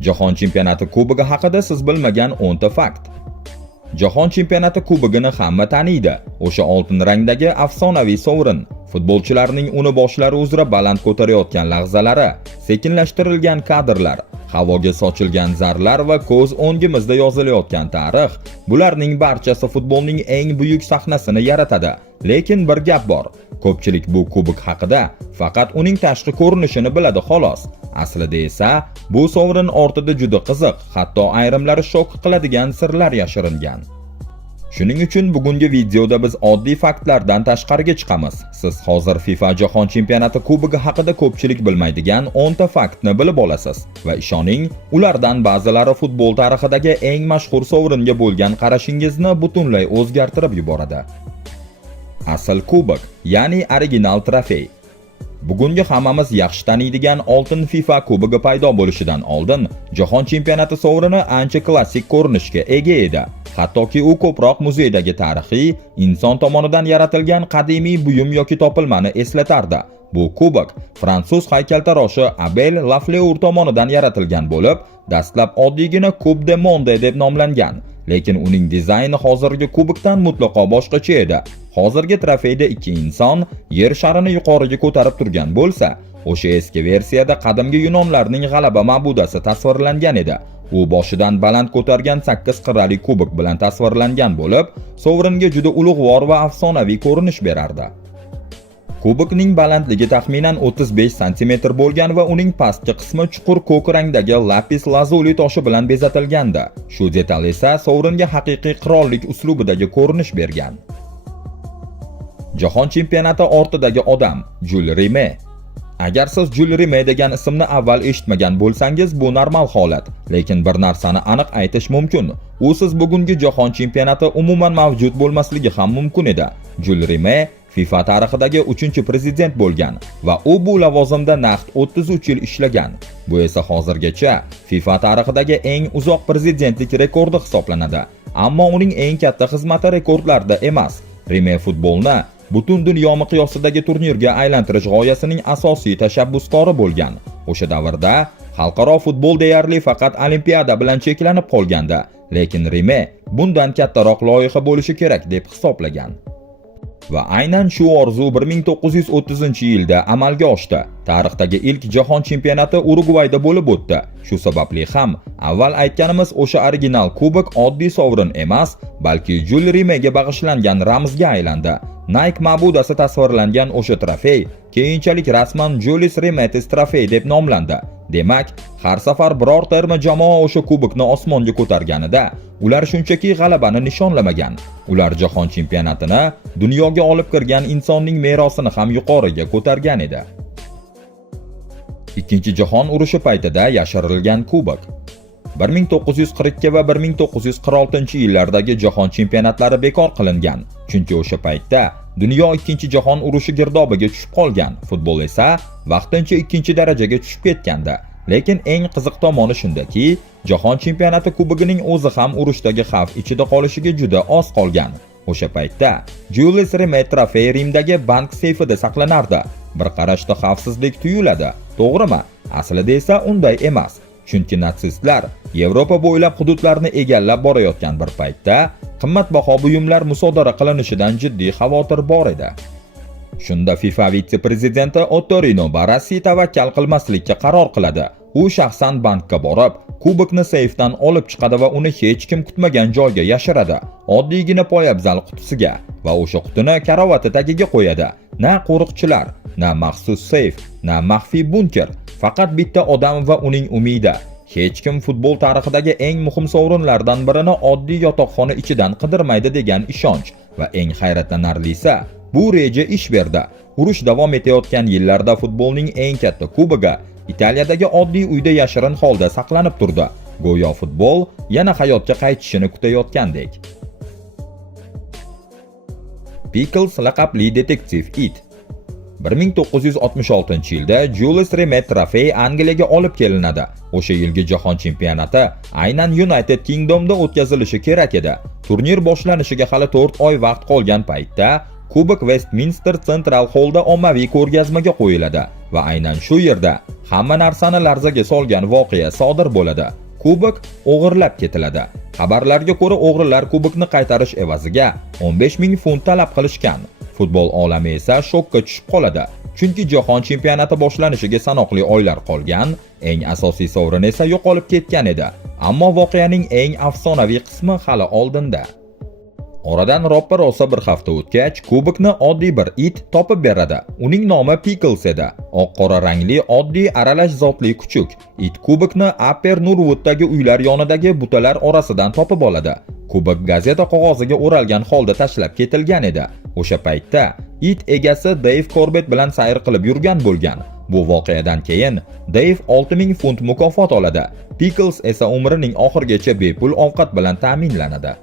Jahon chempionati kubogi haqida siz bilmagan 10 ta fakt. Jahon chempionati kubogini hamma taniydi. O'sha oltin rangdagi afsonaviy sovrin, futbolchilarning uni boshlari uzra baland ko'tarayotgan lahzalari, sekinlashtirilgan kadrlar, havoga sochilgan zarlar va ko'z o'ngimizda yozilayotgan tarix, bularning barchasi futbolning eng buyuk sahnasini yaratadi. Lekin bir gap bor. Ko'pchilik bu kubok haqida faqat uning tashqi ko'rinishini biladi xolos. Aslida esa bu sovrin ortida juda qiziq, hatto ayrimlari shok qiladigan sirlar yashiringan. Shuning uchun bugungi videoda biz oddiy faktlardan tashqariga chiqamiz. Siz hozir FIFA Jahon chempionati kubogi haqida ko'pchilik bilmaydigan 10 ta faktni bilib olasiz va ishoning, ulardan ba'zilari futbol tarixidagi eng mashhur sovringa bo'lgan qarashingizni butunlay o'zgartirib yuboradi. Asl kubok, ya'ni original trofey. Bugungi hammamiz yaxshi taniydigan oltin FIFA kubogi paydo bo'lishidan oldin Jahon chempionati sovrini ancha klassik ko'rinishga ega edi. Hattoki u ko'proq muzeydagi tarixiy, inson tomonidan yaratilgan qadimiy buyum yoki topilmani eslatardi. Bu kubok fransuz haykaltaroshi Abel Lafleur tomonidan yaratilgan bo'lib, dastlab oddiygina Coupe de Monde deb nomlangan. Lekin uning dizayni hozirgi kubokdan mutlaqo boshqacha edi. Hozirgi trofeyda ikki inson yer sharini yuqoriga ko'tarib turgan bo'lsa, o'sha eski versiyada qadimgi yunonlarning g'alaba ma'budasi tasvirlangan edi. U boshidan baland ko'targan 8 qirrali kubok bilan tasvirlangan bo'lib, sovringa juda ulug'vor va afsonaviy ko'rinish berardi. Kubokning balandligi taxminan 35 sm bo'lgan va uning pastki qismi chuqur ko'k rangdagi lapis lazuli toshi bilan bezatilgandi. Shu detal esa sovringa haqiqiy qirollik uslubidagi ko'rinish bergan. Jahon chempionati ortidagi odam Jules Rimet. Agar siz Jules Rimet degan ismni avval eshitmagan bo'lsangiz, bu normal holat. Lekin bir narsani aniq aytish mumkin. U siz bugungi jahon chempionati umuman mavjud bo'lmasligi ham mumkin edi. Jules Rimet FIFA tarixidagi 3-prezident bo'lgan va u bu lavozimda naqd 33 yil ishlagan. Bu esa hozirgacha FIFA tarixidagi eng uzoq prezidentlik rekordi hisoblanadi. Ammo uning eng katta xizmati rekordlarda emas. Rimet futbolni butun dunyo miqyosidagi turnirga aylantirish g'oyasining asosiy tashabbuskori bo'lgan. O'sha davrda xalqaro futbol deyarli faqat Olimpiada bilan cheklanib qolgandi, lekin Rimet bundan kattaroq loyiha bo'lishi kerak deb hisoblagan. Va aynan shu orzu 1930-yilda amalga oshdi. Tarixdagi ilk jahon chempionati Urugvayda bo'lib o'tdi. Shu sababli ham avval aytganimiz o'sha original kubok oddiy sovrin emas, balki Jules Rimetga bag'ishlangan ramzga aylandi. Nike ma'budasi tasvirlangan o'sha trofey keyinchalik rasman Jules Rimet trofey deb nomlandi. Demak, har safar biror terma jamoa o'sha kubokni osmonga ko'targanida, ular shunchaki g'alabani nishonlamagan. Ular jahon chempionatini dunyoga olib kirgan insonning merosini ham yuqoriga ko'targan edi. Ikkinchi jahon urushi paytida yashirilgan kubok. 1942 va 1946-yillardagi jahon chempionatlari bekor qilingan. Chunki o'sha paytda dunyo ikkinchi jahon urushi girdobiga tushib qolgan. Futbol esa vaqtincha ikkinchi darajaga tushib ketgandi. Lekin eng qiziq tomoni shundaki, jahon chempionati kubogining o'zi ham urushdagi xavf ichida qolishiga juda oz qolgan. O'sha paytda Jules Rimet trofey Rimdagi bank seyfida saqlanardi. Bir qarashda xavfsizlik tuyuladi, to'g'rimi? Aslida esa unday emas. Chunki natsistlar Yevropa bo'ylab hududlarni egallab borayotgan bir paytda qimmatbaho buyumlar musodara qilinishidan jiddiy xavotir bor edi. Shunda FIFA vitse-prezidenti Ottorino Barassi tavakkal qilmaslikka qaror qiladi. U shaxsan bankka borib, kubokni seyfdan olib chiqadi va uni hech kim kutmagan joyga yashiradi. Oddiygina poyabzal qutisiga va o'sha qutini karavati tagiga qo'yadi. Na qo'riqchilar, na maxsus seyf, na maxfiy bunker, faqat bitta odam va uning umidi. Hech kim futbol tarixidagi eng muhim sovrinlardan birini oddiy yotoqxona ichidan qidirmaydi degan ishonch va eng hayratlanarlisi, bu reja ish berdi. Urush davom etayotgan yillarda futbolning eng katta kubogi Italiyadagi oddiy uyda yashirin holda saqlanib turdi. Go'yo futbol yana hayotga qaytishini kutayotgandek. Pickles laqabli detektiv it. 1966-yilda Jules Rimet trofey Angliyaga olib kelinadi. O'sha yilgi jahon chempionati aynan United Kingdomda o'tkazilishi kerak edi. Turnir boshlanishiga hali 4 oy vaqt qolgan paytda kubok Westminster Central Hallda ommaviy ko'rgazmaga qo'yiladi. va aynan shu yerda hamma narsani larzaga solgan voqea sodir bo'ladi. Kubok o'g'irlab ketiladi. Xabarlarga ko'ra, o'g'rilar kubokni qaytarish evaziga 15 ming funt talab qilishgan. Futbol olami esa shokka tushib qoladi. Chunki jahon chempionati boshlanishiga sanoqli oylar qolgan, eng asosiy sovrin esa yo'qolib ketgan edi. Ammo voqeaning eng afsonaviy qismi hali oldinda. Oradan roppa-rosa bir hafta o'tgach, kubokni oddiy bir it topib beradi. Uning nomi Pickles edi. Oq-qora rangli, oddiy aralash zotli kuchuk it kubokni Upper Norwooddagi uylar yonidagi butalar orasidan topib oladi. Kubok gazeta qog'oziga o'ralgan holda tashlab ketilgan edi. O'sha paytda it egasi Dave Corbett bilan sayr qilib yurgan bo'lgan. Bu voqeadan keyin Dave 6000 funt mukofot oladi. Pickles esa umrining oxirigacha bepul ovqat bilan ta'minlanadi.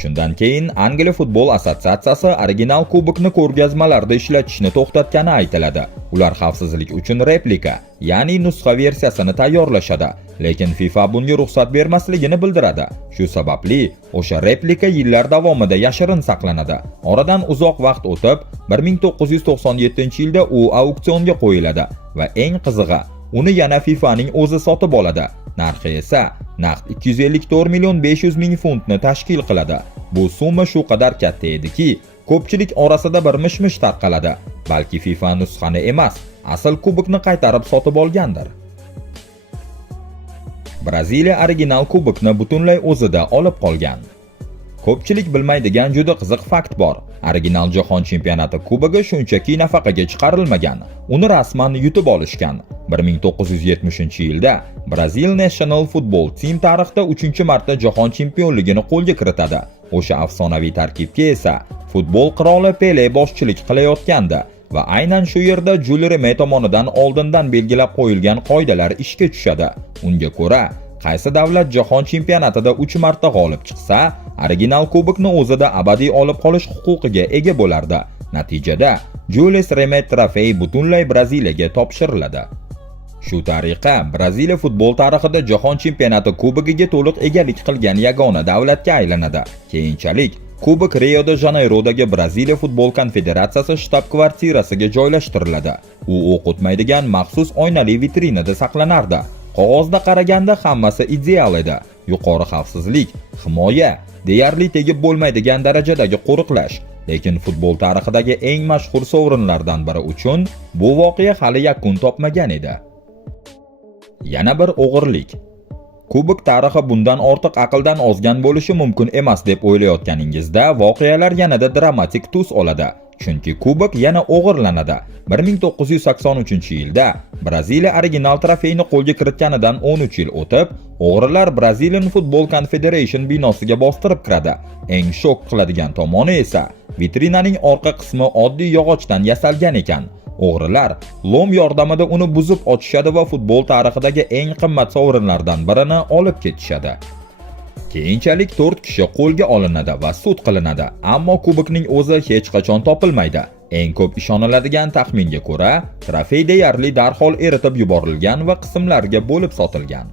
Shundan keyin Angliya futbol assotsiatsiyasi original kubokni ko'rgazmalarda ishlatishni to'xtatgani aytiladi. Ular xavfsizlik uchun replika, ya'ni nusxa versiyasini tayyorlashadi, lekin FIFA bunga ruxsat bermasligini bildiradi. Shu sababli o'sha replika yillar davomida yashirin saqlanadi. Oradan uzoq vaqt o'tib, 1997-yilda u auksionga qo'yiladi va eng qizig'i, uni yana FIFAning o'zi sotib oladi. Narxi esa naqd 254 million 500 ming funtni tashkil qiladi. Bu summa shu qadar katta ediki, ko'pchilik orasida bir mish-mish tarqaladi. Balki FIFA nusxani emas, asl kubokni qaytarib sotib olgandir. Braziliya original kubokni butunlay o'zida olib qolgan. Ko'pchilik bilmaydigan juda qiziq fakt bor. Original jahon chempionati kubogi shunchaki nafaqaga chiqarilmagan. Uni rasman yutib olishgan. 1970-yilda Brazil National Football Team tarixda 3-marta jahon chempionligini qo'lga kiritadi. O'sha afsonaviy tarkibga esa futbol qiroli Pele boshchilik qilayotgandi va aynan shu yerda Julio Reme tomonidan oldindan belgilab qo'yilgan qoidalar ishga tushadi. Unga ko'ra, qaysi davlat jahon chempionatida 3 marta g'olib chiqsa, original kubokni o'zida abadiy olib qolish huquqiga ega bo'lardi. Natijada Julius Reme trofey butunlay Braziliyaga topshiriladi. Shu tariqa Braziliya futbol tarixida jahon chempionati kubogiga to'liq egalik qilgan yagona davlatga aylanadi. Keyinchalik kubok Rio de Janeyrodagi Braziliya futbol konfederatsiyasi shtab-kvartirasiga joylashtiriladi. U o'q o'tmaydigan maxsus oynali vitrinada saqlanardi. Qog'ozda qaraganda hammasi ideal edi. Yuqori xavfsizlik, himoya, deyarli tegib bo'lmaydigan darajadagi qo'riqlash. Lekin futbol tarixidagi eng mashhur sovrinlardan biri uchun bu voqea hali yakun topmagan edi. Yana bir o'g'irlik. Kubok tarixi bundan ortiq aqldan ozgan bo'lishi mumkin emas deb o'ylayotganingizda voqealar yanada dramatik tus oladi. Chunki kubok yana o'g'irlanadi. 1983-yilda Braziliya original trofeyni qo'lga kiritganidan 13 yil o'tib, o'g'rilar Brazilian Football Confederation binosiga bostirib kiradi. Eng shok qiladigan tomoni esa vitrinaning orqa qismi oddiy yog'ochdan yasalgan ekan. O'g'rilar lom yordamida uni buzib ochishadi va futbol tarixidagi eng qimmat sovrinlardan birini olib ketishadi. Keyinchalik 4 kishi qo'lga olinadi va sud qilinadi, ammo kubokning o'zi hech qachon topilmaydi. Eng ko'p ishoniladigan taxminga ko'ra, trofey deyarli darhol eritib yuborilgan va qismlarga bo'lib sotilgan.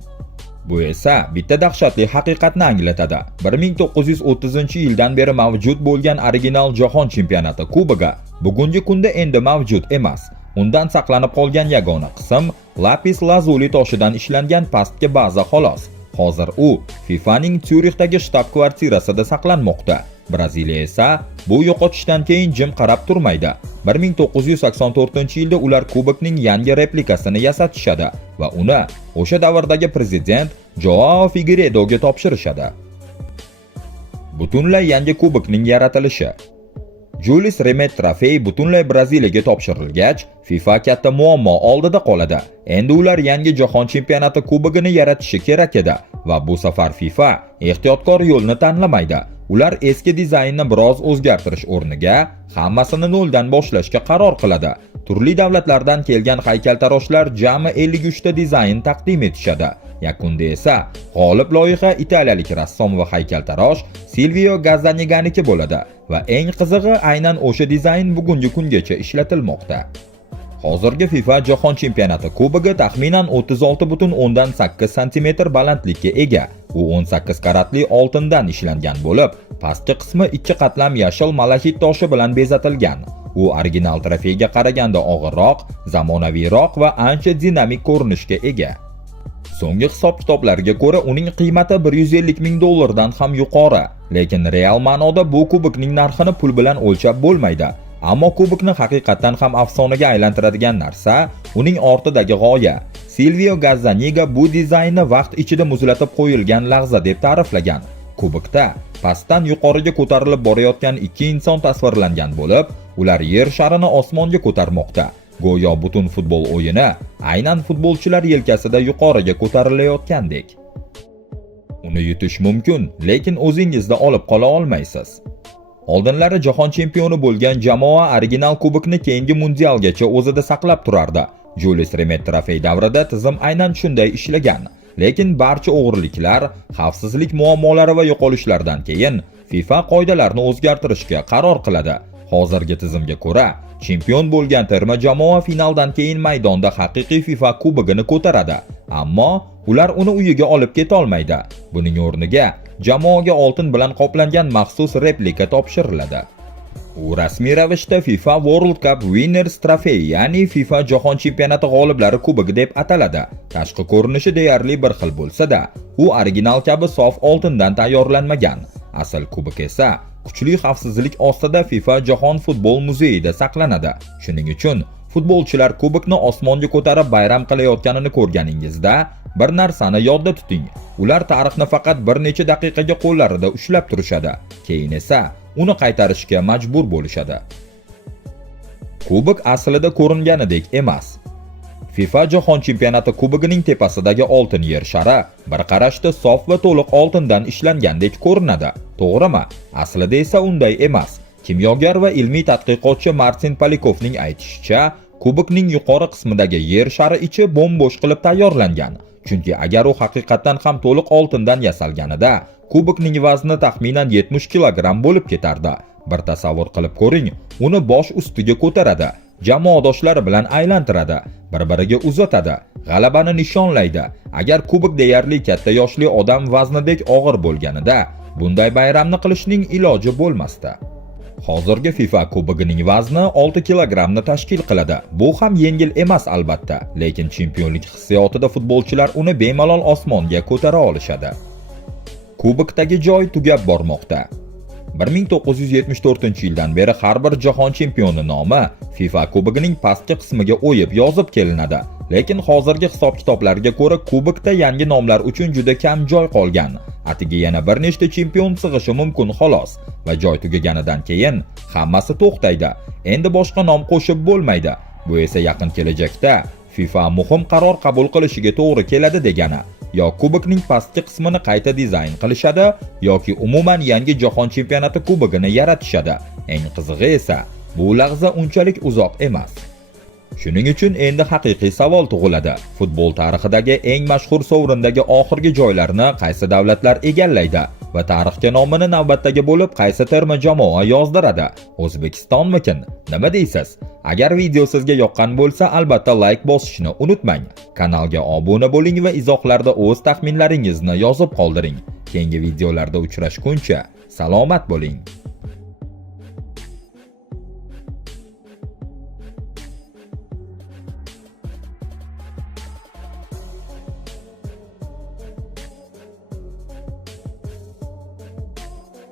Bu esa bitta dahshatli haqiqatni anglatadi. 1930-yildan beri mavjud bo'lgan original jahon chempionati kubogi bugungi kunda endi mavjud emas. Undan saqlanib qolgan yagona qism lapis lazuli toshidan ishlangan pastki baza xolos. Hozir u FIFAning Syurixdagi shtab-kvartirasida saqlanmoqda. Braziliya esa bu yo'qotishdan keyin jim qarab turmaydi. 1984-yilda ular kubokning yangi replikasini yasatishadi va uni o'sha davrdagi prezident Joao Figueiredoga topshirishadi. Butunlay yangi kubokning yaratilishi. Julius Reme trofey butunlay Braziliyaga topshirilgach, FIFA katta muammo oldida qoladi. Endi ular yangi jahon chempionati kubogini yaratishi kerak edi va bu safar FIFA ehtiyotkor yo'lni tanlamaydi. Ular eski dizaynni biroz o'zgartirish o'rniga hammasini noldan boshlashga qaror qiladi. Turli davlatlardan kelgan haykaltaroshlar jami 53 ta dizayn taqdim etishadi. Yakunda esa g'olib loyiha italiyalik rassom va haykaltarosh Silvio Gazzaniganiki bo'ladi va eng qizig'i aynan o'sha dizayn bugungi kungacha ishlatilmoqda. Hozirgi FIFA jahon chempionati kubogi taxminan 36,8 cm balandlikka ega. U 18 karatli oltindan ishlangan bo'lib, pastki qismi 2 qatlam yashil malahit toshi bilan bezatilgan. U original trofeyga qaraganda og'irroq, zamonaviyroq va ancha dinamik ko'rinishga ega. So'nggi hisob-kitoblarga ko'ra uning qiymati $150 ming dan ham yuqori, lekin real ma'noda bu kubokning narxini pul bilan o'lchab bo'lmaydi. Ammo kubokni haqiqatan ham afsonaga aylantiradigan narsa uning ortidagi g'oya. Silvio Gazzaniga bu dizaynni vaqt ichida muzlatib qo'yilgan lahza deb ta'riflagan. Kubokda pastdan yuqoriga ko'tarilib borayotgan ikki inson tasvirlangan bo'lib, ular yer sharini osmonga ko'tarmoqda. Go'yo butun futbol o'yini aynan futbolchilar yelkasida yuqoriga ko'tarilayotgandek. Uni yutish mumkin, lekin o'zingizda olib qola olmaysiz. Oldinlari jahon chempioni bo'lgan jamoa original kubokni keyingi mundialgacha o'zida saqlab turardi. Julius Rimet trofey davrida tizim aynan shunday ishlagan. Lekin barcha o'g'riliklar, xavfsizlik muammolari va yo'qolishlardan keyin FIFA qoidalarni o'zgartirishga qaror qiladi. Hozirgi tizimga ko'ra, chempion bo'lgan terma jamoa finaldan keyin maydonda haqiqiy FIFA kubogini ko'taradi, ammo ular uni uyiga olib keta olmaydi. Buning o'rniga jamoaga oltin bilan qoplangan maxsus replika topshiriladi. U rasmiy ravishda FIFA World Cup Winners Trophy, ya'ni FIFA jahon chempionati g'oliblari kubogi deb ataladi. Tashqi ko'rinishi deyarli bir xil bo'lsa-da, u original kabi sof oltindan tayyorlanmagan. Asl kubok esa kuchli xavfsizlik ostida FIFA Jahon futbol muzeyida saqlanadi. Shuning uchun futbolchilar kubokni osmonga ko'tarib bayram qilayotganini ko'rganingizda bir narsani yodda tuting. Ular tarixni faqat bir necha daqiqaga qo'llarida ushlab turishadi. Keyin esa uni qaytarishga majbur bo'lishadi. Kubok aslida ko'ringanidek emas. FIFA Jahon chempionati kubogining tepasidagi oltin yer shari bir qarashda sof va to'liq oltindan ishlangandek ko'rinadi. To'g'rimi? Aslida esa unday emas. Kimyogar va ilmiy tadqiqotchi Martin Polikovning aytishicha, kubokning yuqori qismidagi yer shari ichi bo'm-bo'sh qilib tayyorlangan. Chunki agar u haqiqatan ham to'liq oltindan yasalganida, kubokning vazni taxminan 70 kilogramm bo'lib ketardi. Bir tasavvur qilib ko'ring, uni bosh ustiga ko'taradi, jamoadoshlari bilan aylantiradi, bir-biriga uzatadi, g'alabani nishonlaydi. Agar kubok deyarli katta yoshli odam vaznidek og'ir bo'lganida, bunday bayramni qilishning iloji bo'lmasdi. Hozirgi FIFA kubogining vazni 6 kilogrammni tashkil qiladi. Bu ham yengil emas albatta, lekin chempionlik hissiyotida futbolchilar uni bemalol osmonga ko'tara olishadi. Kubokdagi joy tugab bormoqda. 1974-yildan beri har bir jahon chempioni nomi FIFA kubogining pastki qismiga o'yib yozib kelinadi. Lekin hozirgi hisob-kitoblarga ko'ra kubokda yangi nomlar uchun juda kam joy qolgan. Atiga yana bir nechta chempion sig'ishi mumkin xolos va joy tugaganidan keyin hammasi to'xtaydi. Endi boshqa nom qo'shib bo'lmaydi. Bu esa yaqin kelajakda FIFA muhim qaror qabul qilishiga to'g'ri keladi degani. Yo kubokning pastki qismini qayta dizayn qilishadi yoki umuman yangi jahon chempionati kubogini yaratishadi. Eng qizig'i esa bu lahza unchalik uzoq emas. Shuning uchun endi haqiqiy savol tug'iladi. Futbol tarixidagi eng mashhur sovrindagi oxirgi joylarni qaysi davlatlar egallaydi va tarixga nomini navbatdagi bo'lib qaysi terma jamoa yozdiradi? O'zbekistonmikin? Nima deysiz? Agar video sizga yoqqan bo'lsa, albatta like bosishni unutmang. Kanalga obuna bo'ling va izohlarda o'z taxminlaringizni yozib qoldiring. Keyingi videolarda uchrashguncha salomat bo'ling.